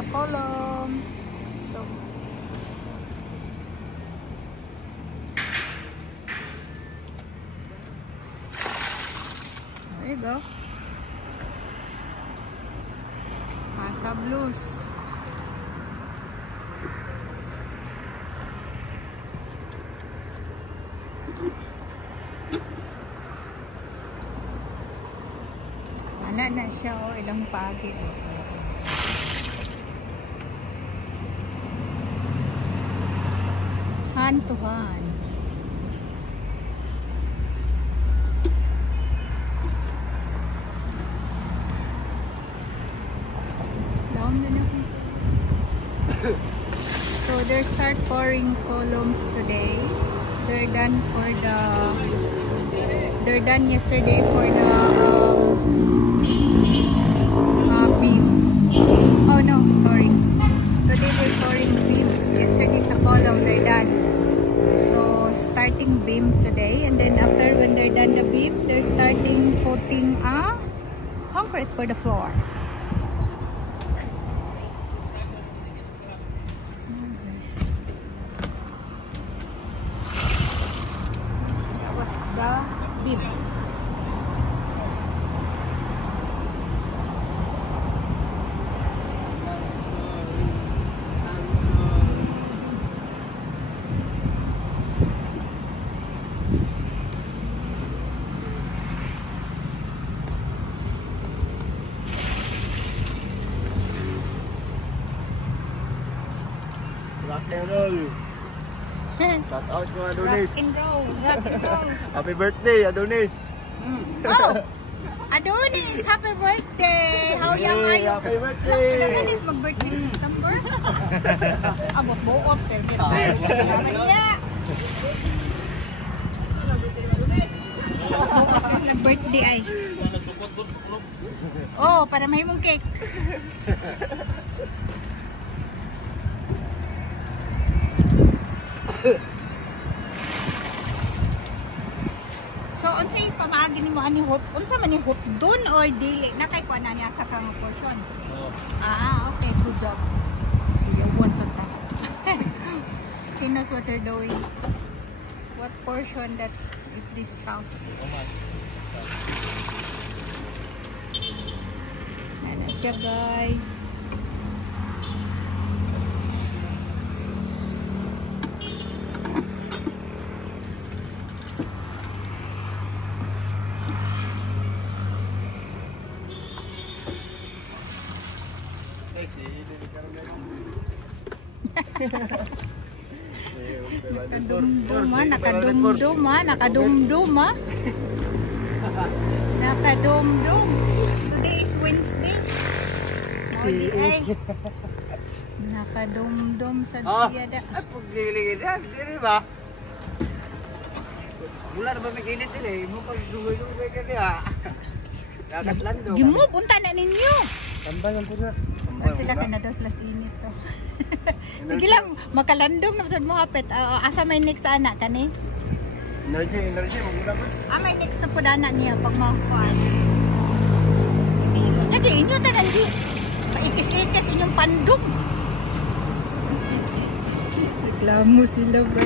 sa columns. So, there you go. Asa Blues. Wala na siya o ilang pagi. Hand to hand. Down din ako. So they start pouring columns today. They're done yesterday for the beam. Oh no, sorry. Today they're pouring beam. Yesterday sa column they're done. So starting beam today, and then after when they're done the beam, they're starting putting concrete for the floor. That was the beam. Rock and roll. Shout out to Adonis. Rock and roll, rock and roll. Happy birthday, Adonis. Oh! Adonis, happy birthday! How young are you? Happy birthday! Adonis, mag-birthday September? Abot buot, pero kaya. Nag-birthday ay. Oh, para may mong cake. So, unsay pamaagi nimo ani hot? Unsa man ni hot dun or dili? Nakay kuan na niya sa kang portion. Okay, good job. You want some time. He knows what they're doing. What portion that is this stuff? Ano siya, guys? Nakadumdum. Today is Wednesday. Ay. Nakadumdum sa siyada. Ay, pagdiligid yan, hindi ba? Wala na ba may ginit din eh, mo pag-dugay-dugay ka niya. Nakatlandong. Gimo, punta na ninyo. Tambay lang po na. Ba't sila ka na daw slas init to. Sige lang, makalandong na sa mo hapit. Asa may next anak ka ni? Energy, magmula ba? May next na po anak niya pag makuhaan. Lagi inyo tanan di. Paikis-ikis inyong pandong. Reklamo sila ba?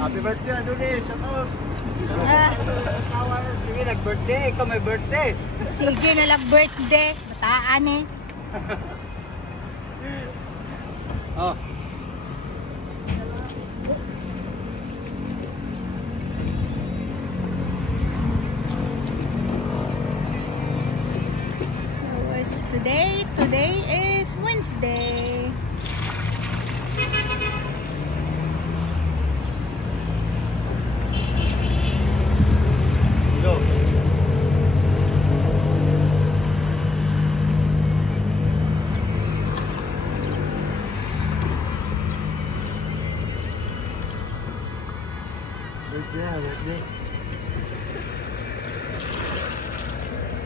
Happy birthday, Adonis. Shout out. Sige, nag-birthday. Ikaw may birthday. Sige na lang birthday. Bataan eh. Oh. Today is Wednesday. Go. Birthday.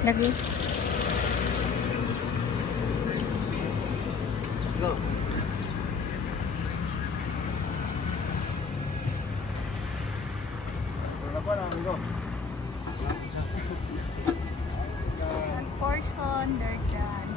Lagi. Go. Wala pa lang, go. One portion, they're done.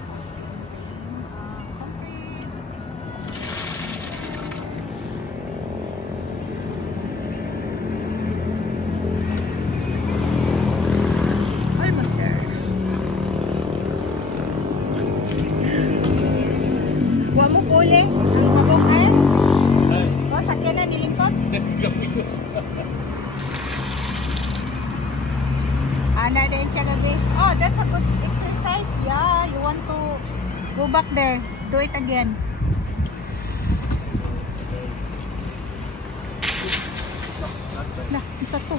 back there. Do it again. Lah, isa to.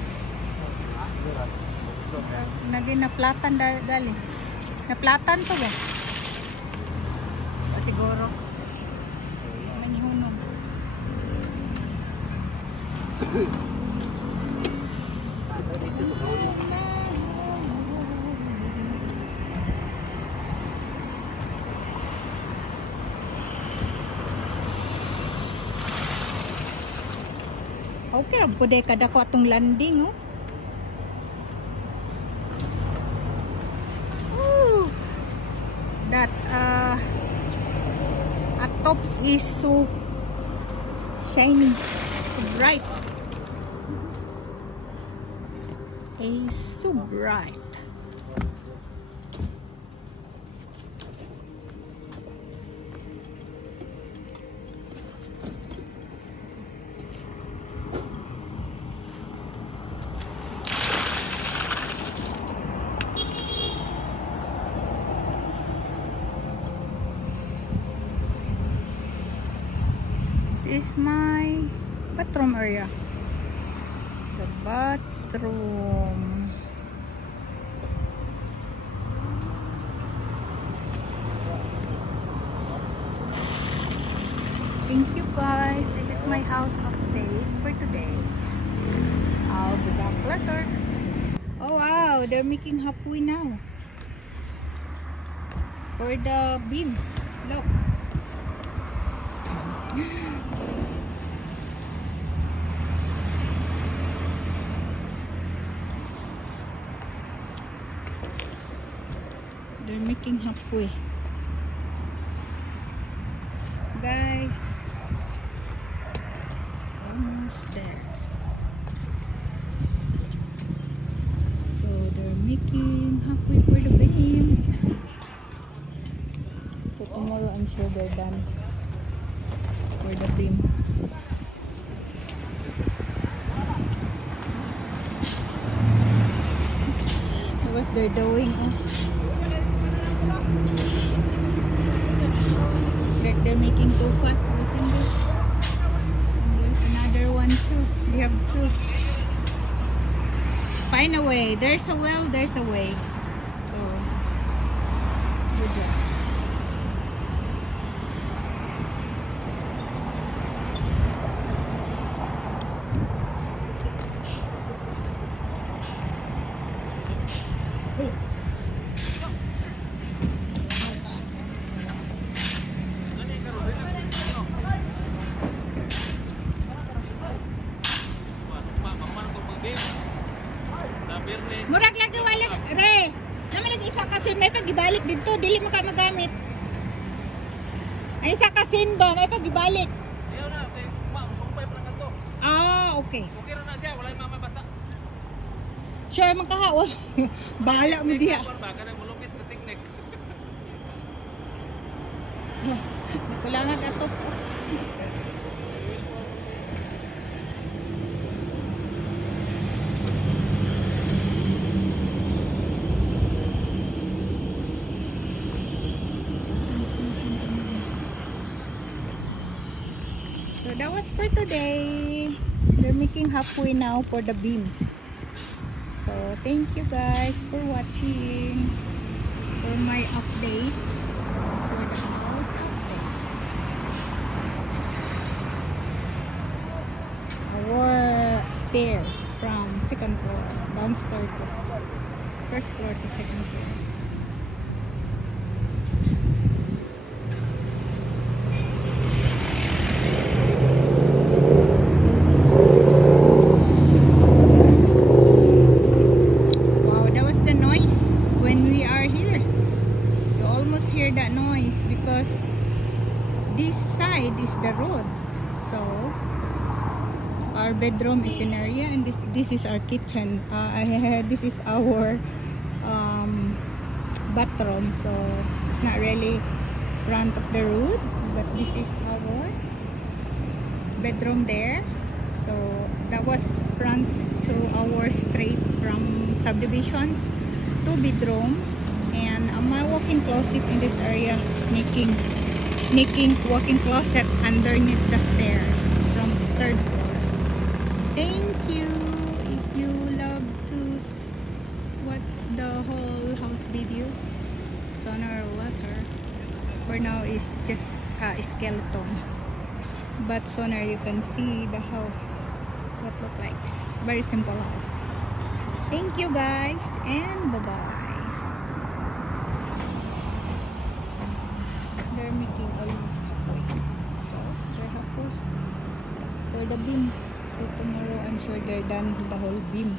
Naging naplatan gali. Naplatan to ba? O siguro. Manihunong. Okay, ram ko de kada ko atong landing, oh. Ooh, that atop is so shiny, so bright. It's so bright. This is my bathroom area. The bathroom. Thank you guys. This is my house update for today. I'll be back later. Oh wow, they're making halfway now. For the beam. Look. They're making halfway. Guys, almost there. So they're making halfway for the beam. So tomorrow I'm sure they're done for the beam. What they're doing? Like they're making too fast. And there's another one too. They have two. Find a way. There's a well, there's a way. So good job. Murag lagi wala re. Naman nag isa kasin may pagibalik dito, dili mo ka magamit. Ay isa kasin ba may pagibalik? Ayaw na, sumpay pa lang kanto. Ah, okay. Okay na siya, wala yung mamabasa. Sure magkahawa. Bahala mo diha. Baka na mulupit na teknik. Nakulangan atop. So that was for today. They're making halfway now for the beam. So thank you guys for watching for my update for the house update. Our stairs from second floor downstairs to first floor to second floor. That noise because this side is the road, so our bedroom is an area and this is our kitchen. This is our bathroom, so it's not really front of the road, but this is our bedroom there. So that was front to our street from subdivisions, 2 bedrooms, and my walking walk-in closet in this area. Sneaking walk-in closet underneath the stairs from third floor. Thank you. If you love to watch the whole house video, Sonar Water. For now is just a skeleton. But Sonar, you can see the house. What look like. Very simple house. Thank you guys and bye-bye. They're making almost halfway. So they're halfway for the beam. So tomorrow I'm sure they're done the whole beam.